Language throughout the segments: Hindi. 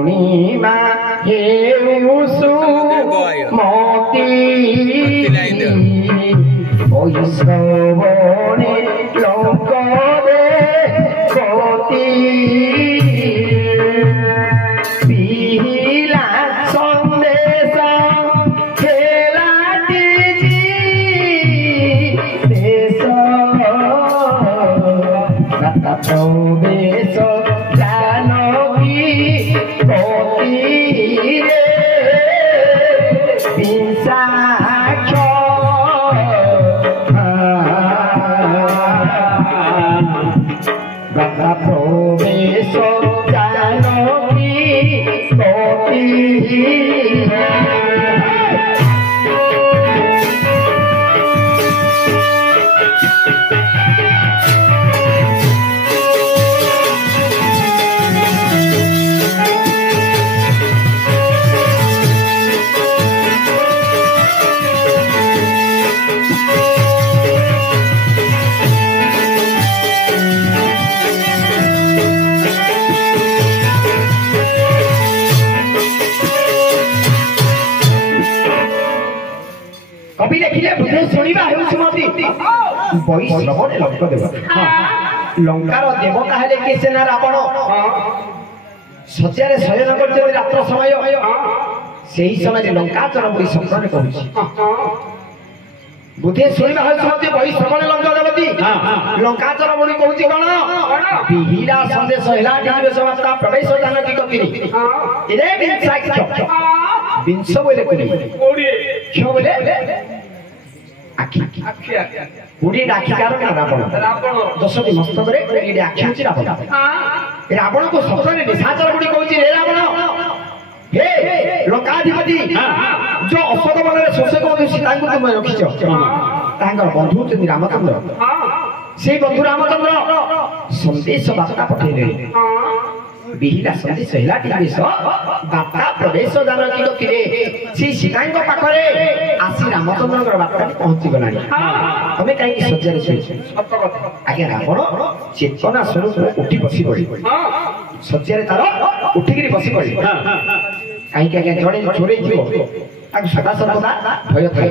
ମଣିମା ହେଉସୁ ମତି ବୈଷ୍ଣବଣେ ଲୋକରେ ଗତି ପିଲା ସନ୍ଦେଶ ଖେଳାଟି ଦେଶ ପ୍ରବେଶ ଜାନକୀ ଗତିରେ ବିଶାଖ প্রবেশ জানকী গতিরে कवि देखिले बुझे शुणा वैष्णव लंक देव लंकार देव कहले कि सेना रावण शଯ୍ୟାରେ ଶୟନ କରିଛନ୍ତି ରାତ୍ର ସମୟ ସେହି ସମୟରେ ଲଙ୍କାଚର ବୋଲି ଶବ୍ଦରେ କହୁଛି ବୁଧେ ଶୁଣିବା ହେଉଛନ୍ତି ବୈଷ୍ଣବ ଲଙ୍କ ଦେବତୀ ଲଙ୍କାଚର ବୋଲି କହୁଛି କଣ ବିହିରା ସନ୍ଦେଶ ହେଲା ଦିବେଶ ବାର୍ତ୍ତା ପ୍ରବେଶ ଜାନକୀ ଗତିରେ ଏରେ ବିଂଶ ବୋଲେ କୋଡ଼ିଏ କ୍ଷ ବୋଲେ आखि गुड़ी आखि कारण रावण दशटी मस्तक आखि हूँ रावण रावण को सपने निशाचर गुड़ी कहूँ रे रावण हे लंकाधिपति जो अशोक वन में शोषक सीता तुम रखिच बंधु होती रामचंद्र से बंधु रामचंद्र संदेश बार्ता पठेले बिहिला संदेश हिला दिवेश बार्ता प्रवेश जानकी गतिरे से सीता पाखरे आसी रामचंद्र बार्ता पहुंची गलानी तमे कहीं शଯ୍ୟାରେ ଶୋଇଛ आगे रावण चेतना स्वरूप उठी बसी पड़ी शଯ୍ୟାରେ तार उठिकी बसी पड़ी कहीं जड़े चोरे जीव सदा सर्वदा भय थाए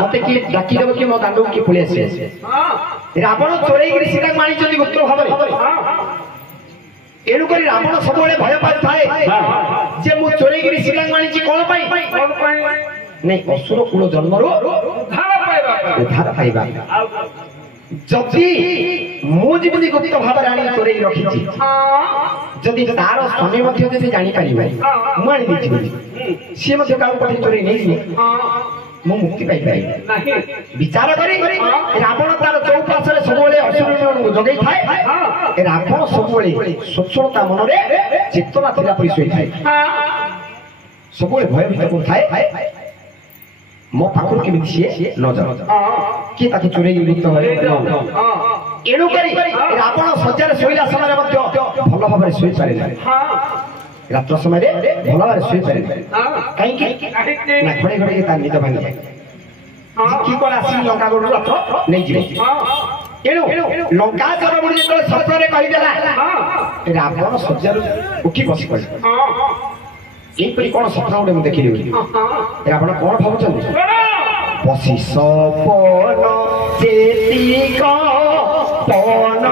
मत किए डाकिदेव कि मो दांड किए पलि आसे रावण चोरे सीता मानी गुप्त भाव एणुक रावण सब भय पाए जे मु चोरे सीता मानी कौन नहीं असुर कूल जन्म उद्धार पाइबा जदि मुझे गुप्त भाव आनी चोरे रखी जदि तार स्वामी जापर मुझे सी पठे चोरे नहीं मु मुक्ति पाई विचार करी रावण तार चौपाशे सब असुर जगै थाए रावण सब स्वच्छता मन में चेतना थिला परि सोई थाए सब भयभीत थाए मो पाखर के सी न जा किए ताकि चोरे लिप्त एणुक रावण शଯ୍ୟାରେ शोला समय भल भाव शोई पारे रात्र समय भल भाव शोई पारे कहीं घड़े घड़े निद भांगी कि कौन आस लंका गढ़ रात्र नहीं जाए एणु लंकाचर जो शब्द कहीदेला रावण शଯ୍ୟାରୁ उठी बसी पड़े यहीपरि कौन स्वप्न गोटे मुझे देखी रावण कौन भावुं बसी सपन चेतिक पन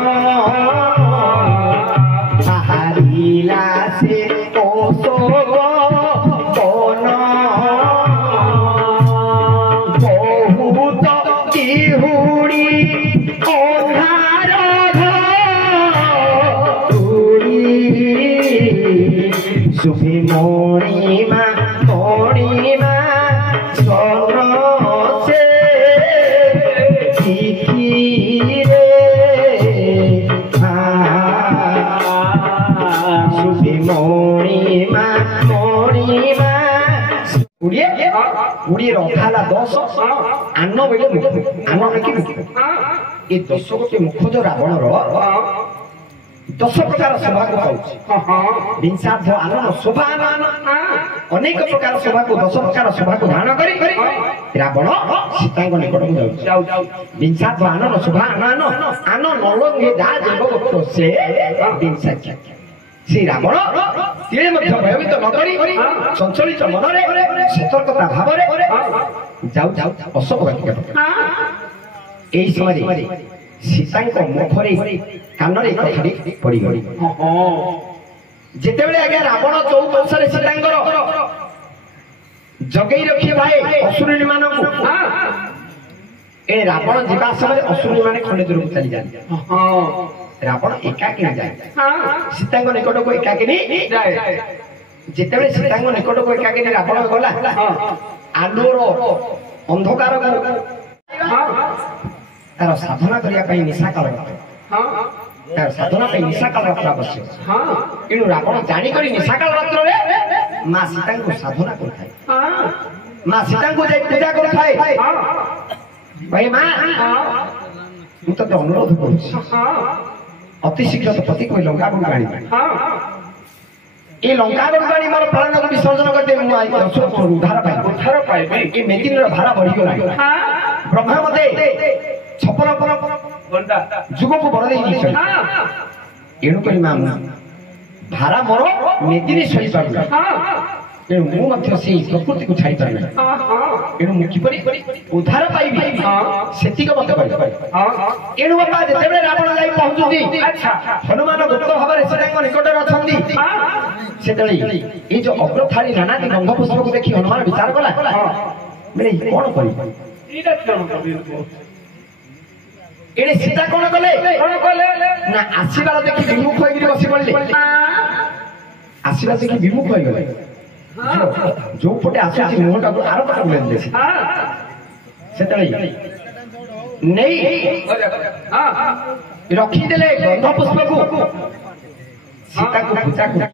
हारिला से अशोक पन बहुत तिहुड़ी अन्धार शुभे मणिमा स्वर से रे शुभे मणिमा गुड़िए रखाला 10 आन बेले मुख आन कि मुख ये 10 गोटे मुख जो रावण 10 प्रकार शोभा को पाऊँ विंशार्ध आनन शोभा अनेक प्रकार शोभा को 10 प्रकार शोभा को धारण करी रावण सीता निकट को जाऊ विंशार्ध आनन शोभा आनन आन नल जा जीव से विंशाख्या সেই ରାବଣ ତିଳେ ମଧ୍ୟ ଭୟଭୀତ ନ କରି ଚଞ୍ଚଳିତ ମନରେ ସତର୍କତା ଭାବରେ ଯାଉ ଯାଉ ଅଶୋକ ବାଟିକା ଏହି ସମୟରେ ସୀତାଙ୍କ ମୁଖରେ କାନରେ କଥାଟି ପଡ଼ିଗଲା। ଯେତେବେଳେ ଆଜ୍ଞା ରାବଣ ଚଉକଂସରେ ସୀତାଙ୍କର ଜଗେଇ ରଖିବେ ଭାଇ ଅସୁରୁଣୀ ମାନଙ୍କୁ ଏ ରାବଣ ଯିବା ସମୟରେ ଅସୁରୁଣୀ ମାନେ ଖଣ୍ଡେ ଦୂରକୁ ଚାଲିଯାଆନ୍ତି। ରାବଣ ଏକାକିନି ଯାଏ ସୀତାଙ୍କ ନିକଟକୁ ଏକାକିନି ଯାଏ। ଯେତେବେଳେ ସୀତାଙ୍କ ନିକଟକୁ ଏକାକିନି ରାବଣ ଗଲା ଆଲୁଅର ଅନ୍ଧକାରକୁ ତାର ସାଧନା କରିବା ପାଇଁ ନିଶା କାଳ ତାର ସାଧନା ପାଇଁ ନିଶା କାଳ ରାତ୍ର ଆବଶ୍ୟକ। ତେଣୁ ରାବଣ ଜାଣିକରି ନିଶା କାଳ ରାତ୍ରରେ ମା ସୀତାଙ୍କୁ ସାଧନା କରିଥାଏ। ମା ସୀତାଙ୍କୁ ଯାଇ ପୂଜା କରୁଥାଏ। ଭାଇ ମା ମୁଁ ତତେ ଅନୁରୋଧ କରୁଛି ଅତି ଶୀଘ୍ର ପତିକୁ ଲଙ୍କାକୁ ଆଣିବା। ଏ ଲଙ୍କାକୁ ଆଣି ମୋର ପ୍ରାଣକୁ ବିସର୍ଜନ କରିଦେବି। ମୁଁ ଉଦ୍ଧାର ପାଇବି। ଏ ମେଦିନୀର ଭାର ବଢିଗଲାଣି। ବ୍ରହ୍ମା ମତେ 56 ଯୁଗକୁ ବର ଦେଇଛନ୍ତି। ଏଣୁକରି ମା ଭାରା ମୋର ମେଦିନୀ ସହିପାରୁନି। ତେଣୁ ମୁଁ ମଧ୍ୟ ସେଇ ପ୍ରକୃତିକୁ ଛାଡ଼ିପାରେ ନାହିଁ। ତେଣୁ ମୁଁ କିପରି ଉଦ୍ଧାର ପାଇବି ସେତିକି ମଧ୍ୟ କରିପାରିବି। ଏଣୁ ବାପା ଯେତେବେଳେ ରାବଣ ଯାଇ ପହଞ୍ଚୁଛି ହନୁମାନ ଗୁପ୍ତ ଭାବରେ ସୀତାଙ୍କ ନିକଟରେ ଅଛନ୍ତି। ସେତେବେଳେ ଏଇ ଯୋଉ ଅଗ୍ରଥାଳି ନାନାଦି ଗନ୍ଧ ପୁଷ୍ପକୁ ଦେଖି ହନୁମାନ ବିଚାର କଲା କଣ କରିବ। ଏଣେ ସୀତା କଣ କଲେ ନା ଆସିବାର ଦେଖି ବିମୁଖ ହେଇକି ବସି ପଡିଲେ। ଆସିବା ଦେଖି ବିମୁଖ ହେଇଗଲେ। ଯୋଉ ପଟେ ଆସୁଛି ମୁହଁଟାକୁ ଆର ପଟେ ବୁଲେଇ ସେତେବେଳେ ନେଇ ରଖିଦେଲେ ଗନ୍ଧ ପୁଷ୍ପକୁ ସୀତାକୁ ପୂଜା